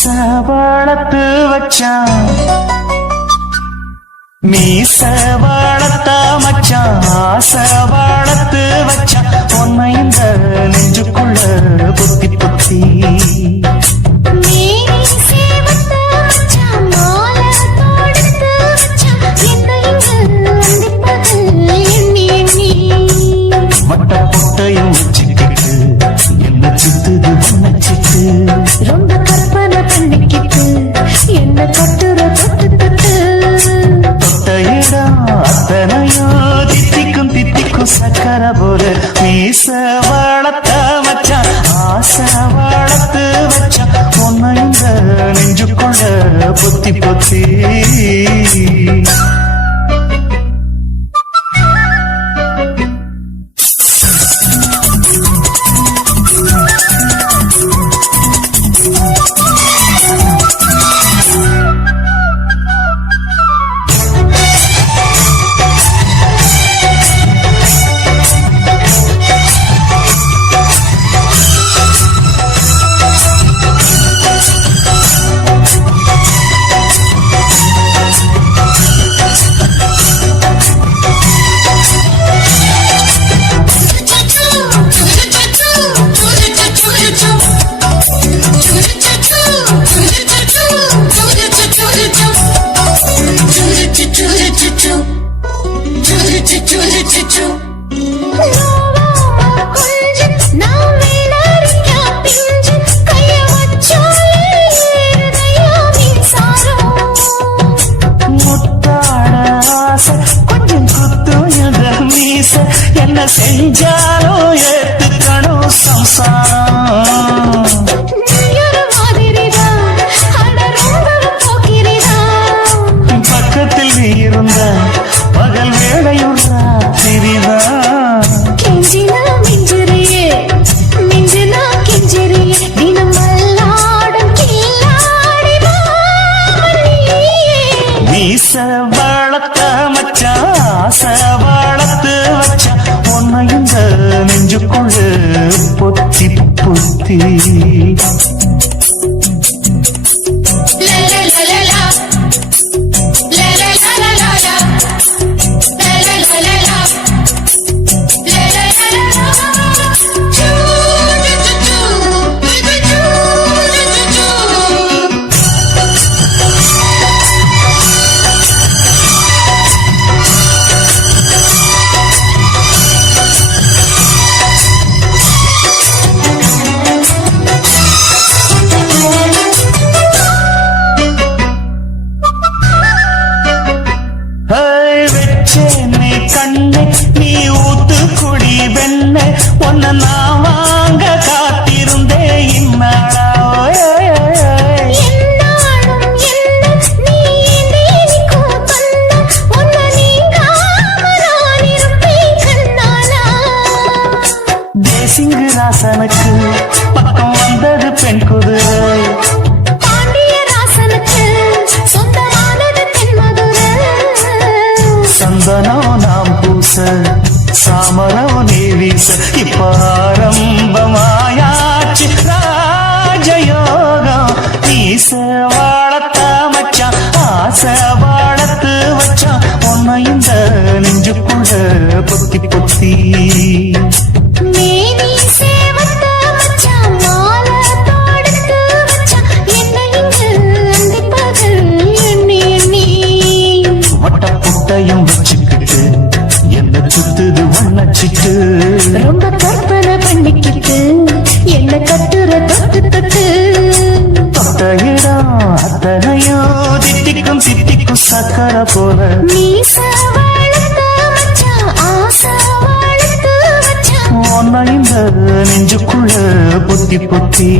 மீச வளர்த்து வச்சான் மீச வளர்த்த மச்சான் ஆசை வளர்த்து வச்சான் உன்னை இந்த நெஞ்சுக்குள்ள புத்தி புத்தி மட்ட பொட்டையும் வச்சுக்கிட்டு என்ன சுத்துது உன்னை சிட்டு ரொம்ப கற்பனை பண்ணிக்கிட்டு என்ன கட்டுற தொட்டு தொட்டு தொட்ட இடம் அத்தனையோ தித்திக்கும் தித்திக்கும் சக்கர போல மீச வளர்த்த மச்சான் ஆசை வளர்த்து வச்சான் உன்னை இந்த நெஞ்சுக்குள்ள பொத்தி பொத்தி என்ன செஞ்சாலும் ஏத்துக்கணும் சம்சாரம் பக்கத்தில் நீ இருந்த பகல் வேளையும் ராத்திரிதான் கெஞ்சினா மிஞ்சிறியே மிஞ்சினா கெஞ்சிறியே தினம் மல்லாடம் கில்லாடி மீச வளர்த்த மச்சான் ஆசை வளர்த்து வச்சான் உன்னை இந்த நெஞ்சுக்குள்ள பொத்தி பொத்தி கண்ணே நீ ஊத்து குடி வெண்ண உன்னை நான் வாங்க காத்திருந்தே இந்நாளா தேசிங்கு ராசனுக்கு பக்கம் வந்தது பெண் குதிரை சந்தனம் நாம் பூச சாமரம் நீ வீச இப்ப ஆரம்பமாயாச்சு ராஜயோகம் மீச வளர்த்த மச்சான் ஆசை வளர்த்து வச்சான் உன்னை இந்த நெஞ்சுக்குள்ள பொத்தி பொத்தி வச்சுக்கிட்டு என்ன சுத்துது வண்ணச்சிட்டு ரொம்ப கற்பனை பண்ணிக்கிட்டு என்ன கட்டுற தொட்டு தொட்டு தொட்ட இடம் அத்தனையோ தித்திக்கும் தித்திக்கும் சக்கர போல மீச வளர்த்த மச்சான் ஆசை வளர்த்து வச்சான் உன்னை இந்த நெஞ்சுக்குள்ள பொத்தி பொத்தி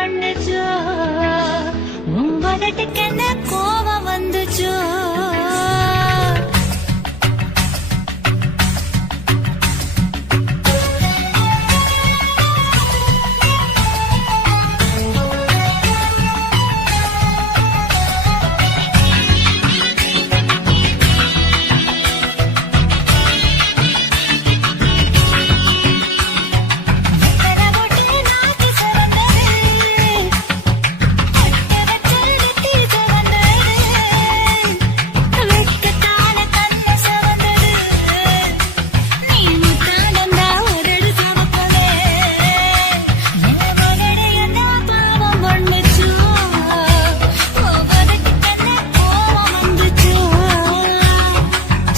பண்ணுச்சோ உன் வதட்டுக்கு என்ன கோபம் வந்துச்சோ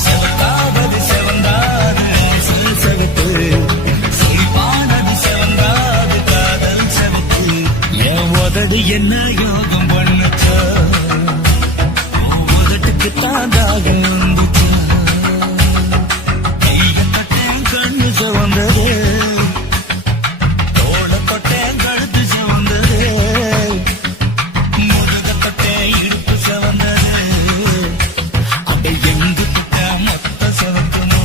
செவக்காவது செவந்தாது ஆசை செவப்பு செழிப்பானது செவந்தாது காதல் செவப்பு என் உதடு என்ன யோகம் பண்ணுச்சோ உதட்டுக்கு தாண்டாக வந்துச்சோ கையப்பட்டேன் கண்ணு செவந்தது தோளப்பட்டேன் கழுத்து செவந்தது முதுகப்பட்டேன் இடுப்பு செவந்தது அப்ப எங்கு கிட்ட மொத்த செவக்குமோ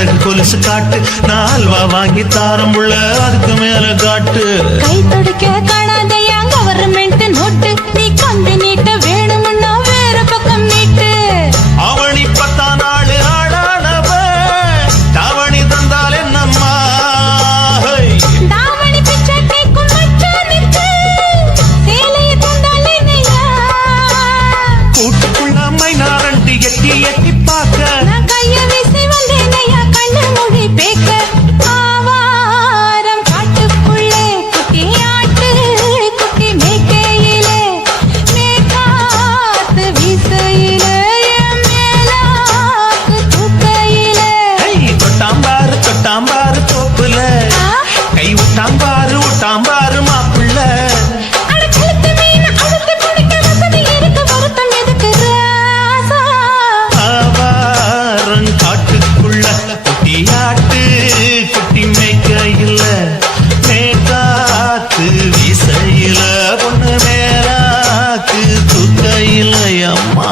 அழகு கொலுசு காட்டு, நான் அல்வா வாங்கி தாரம் உள்ள அதுக்கு மேல காட்டு. கை தொடுக்க காணாதையா கவர்மெண்ட் நோட்டு, நீ கம்பி நீட்ட வேணும்னா வேற பக்கம் நீட்டு. அவனி 10 நாள் ஆடானவ தாவணி தந்தால் என்னம்மா? தாவணி பிச்சை கேட்கும் மச்சானுக்கு சேலையை தந்தால் என்னையா? கூட்டுக்குள்ள மைனாரண்டி எட்டி எட்டி பார்க்க, நான் கைய வீசி வந்தேனையா கண்ணு மொழி பேக்க. ஆவாரம் காட்டுக்குள்ளே குட்டி ஆட்டு குட்டி மேய்க்கையிலே, மேற்காத்து வீசையிலே, என் மேலாக்கு தூக்கையிலே. தொட்டாம்பாரு தொட்டாம்பாரு தோப்புல, கை விட்டாம்பாரு விட்டாம்பாரு மாப்பிள்ள. அட கழுத்து மீன் அழுத்து பிடிக்க வசதி இருக்கு, வருத்தம் எதுக்கு ராசா? ஆவாரம் காட்டுக்குள்ள குட்டியாட்டு குட்டி மேய்க்கையில, மேற்காத்து வீசையில, பொண்ணு மேலாக்கு தூக்கையில அம்மா.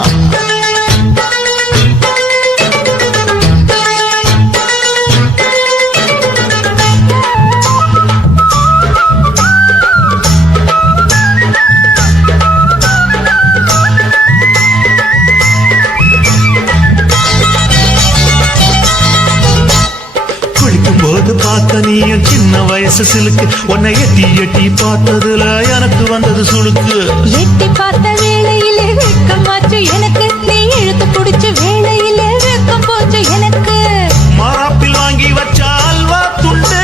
குளிக்கும் போது பார்த்த நீயும் சின்ன வயசு சிலுக்கு, உன்னை எட்டி எட்டி பார்த்ததுல எனக்கு வந்தது சுளுக்கு. எட்டி பார்த்த வேளையிலே வெட்கமாச்சு எனக்கு, நீ இழுத்து பிடிச்ச வேளையிலே வெட்கம் போச்சு எனக்கு. மாறாப்பில் வாங்கி வச்ச அல்வா துண்டு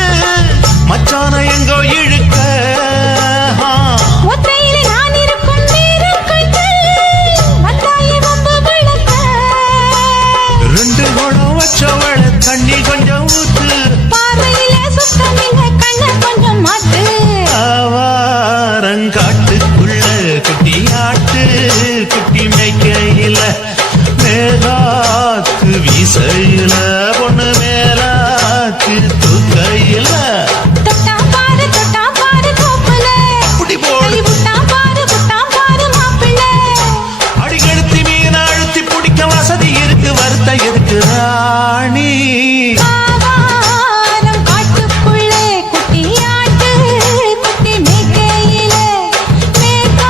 மச்சான எங்கோ இழுக்க. ஒத்தையிலே நான் இருக்கும் நேரம் கண்டு வந்தாயே வம்பு விளக்க. 2 குடம் வச்சவள தண்ணி கொஞ்சம் ஊத்து, பார்வையிலே சுத்தமில்லை கண்ண கொஞ்சம் மாத்து. ஆவாரங்காட்டுக்குள்ள குட்டியாட்டு குட்டி மேய்க்கையில, மேலாக்கு வீசையில, பொண்ணு மேலாக்கு தூக்கையில. தொட்டா பாரு தோப்புல, புடி போடு கை விட்டா பாரு மாப்பிள்ளை. அடிக்கெடுத்து மீன் அழுத்தி பிடிக்க வசதி இருக்கு, வருத்த இருக்கு ராணி. ஆவாரம் காட்டுக்குள்ளே குட்டி ஆட்டு குட்டி மேய்க்கையிலே, மேற்காத்து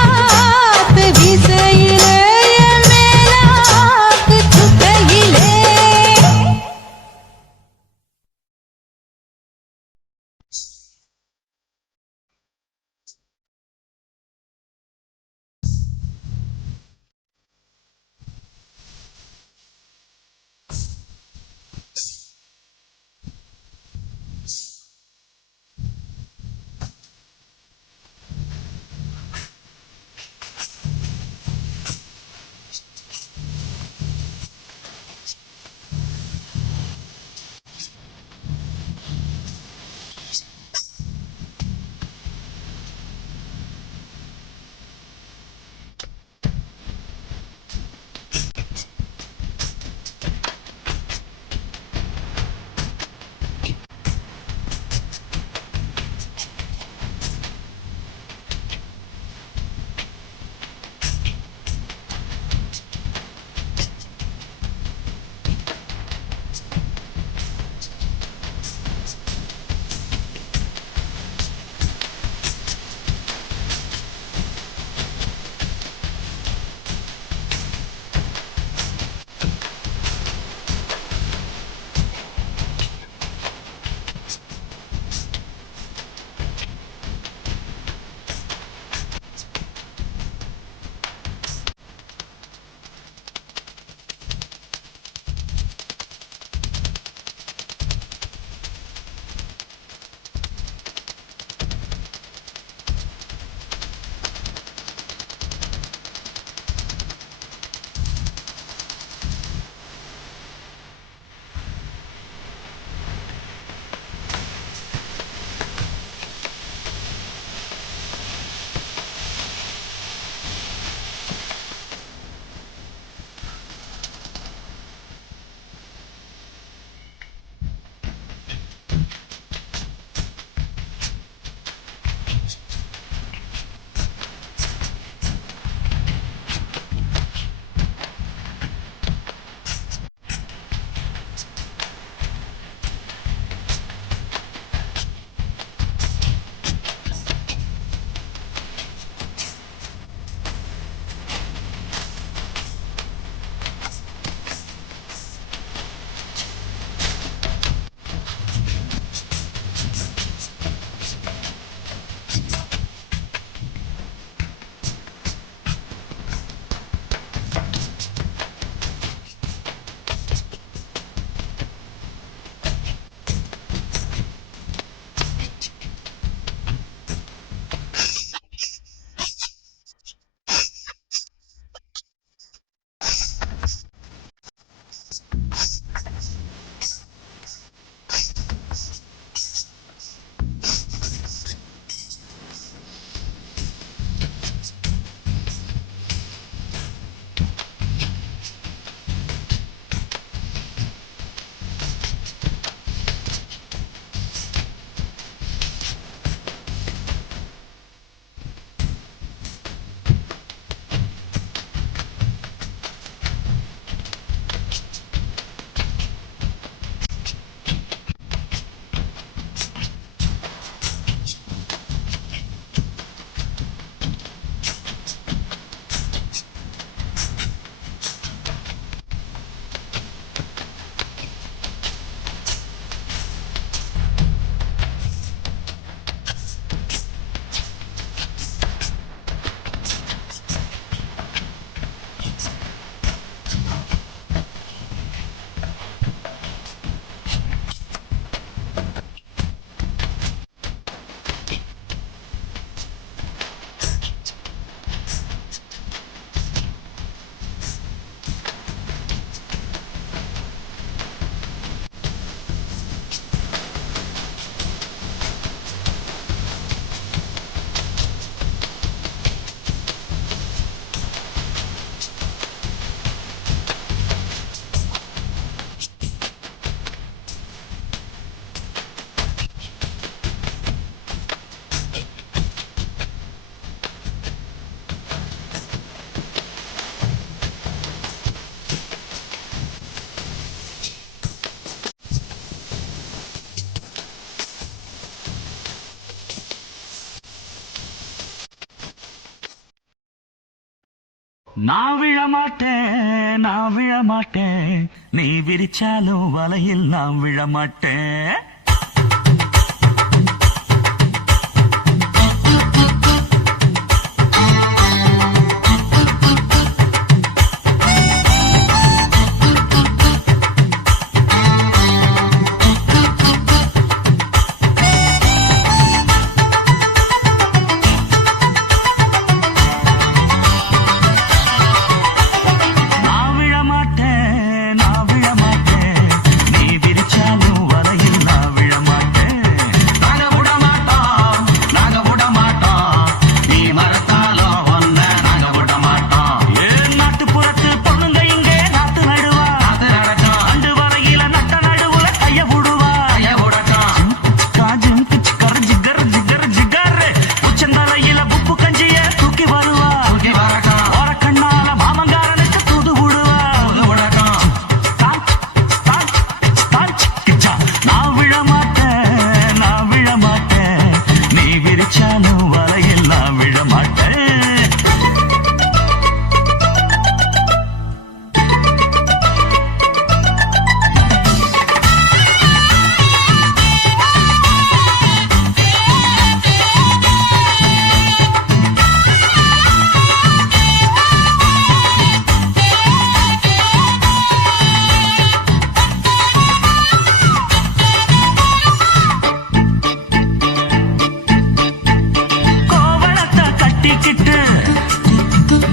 நான் விழமாட்டேன், நான் விழமாட்டேன், நீ விரிச்சாலும் வலையில் நான் விழமாட்டேன்.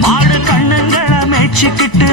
மாடு கண்ணுங்களை மேய்ச்சிக்கிட்டு